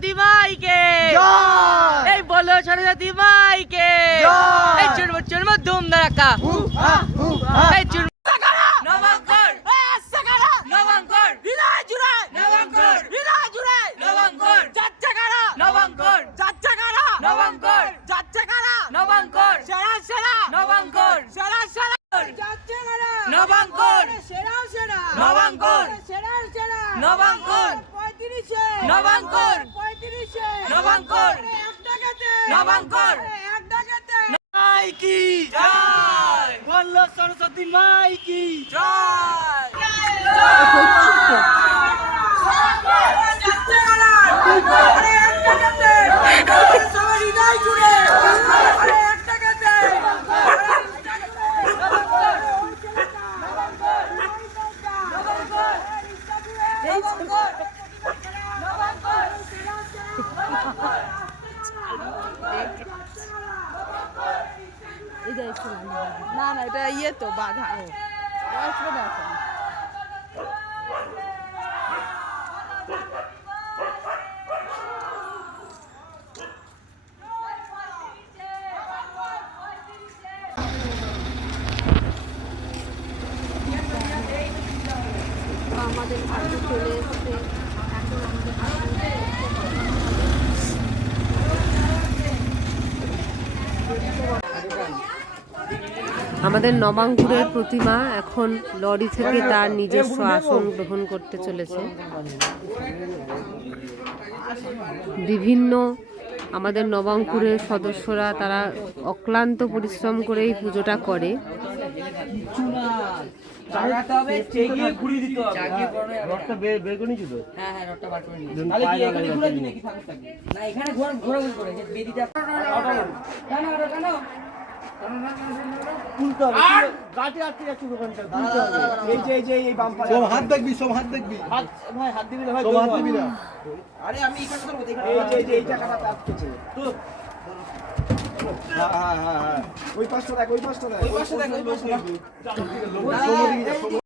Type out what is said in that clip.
সরস্বতী মাইকে এই বলো সরস্বতী মাইকে এই চুরমুর চুরমুর ধুম ধারাকা এই চুরমুর নবাঙ্কর নবাঙ্কর হৃদয় জুড়ায় নবাঙ্কর হৃদয় জুড়ায় নবাঙ্কর যাচ্ছে কারা নবাঙ্কর যাচ্ছে কারা নবাঙ্কর যাচ্ছে কারা নবাঙ্কর সেরা সেরা নবাঙ্কর সেরা সেরা যাচ্ছে কারা নবাঙ্কর সেরা সেরা নবাঙ্কর সেরা সেরা নবাঙ্কর 35 নবাঙ্কর 35 নবাঙ্কর এক টাকাতে নবাঙ্কর এক টাকাতে মাইকি জয় বলো সরস্বতী মাইকি জয় যাচ্ছে কারা আরে এক টাকাতে সবার হৃদয় জুড়ে আরে এক টাকাতে না না এটা ইয়ে তো বাঘা আসবে না এখন আমাদের ভাগ্য চলে এসছে এখন আমাদের নবাঙ্কুরের প্রতিমা এখন লরি থেকে তার নিজস্ব আসন গ্রহণ করতে চলেছে। বিভিন্ন আমাদের নবাঙ্কুরের সদস্যরা তারা অক্লান্ত পরিশ্রম করে এই পুজোটা করে। হাত দেখবি সব হাত দেখবি ভাই হাত দিবি না ভাই হাত দিবি না আরে আমি এখানে ধরবো এই যে এই জায়গাটাতে আটকেছে তো হ্যাঁ ওই পাশটা দেখ ওই পাশটা দেখ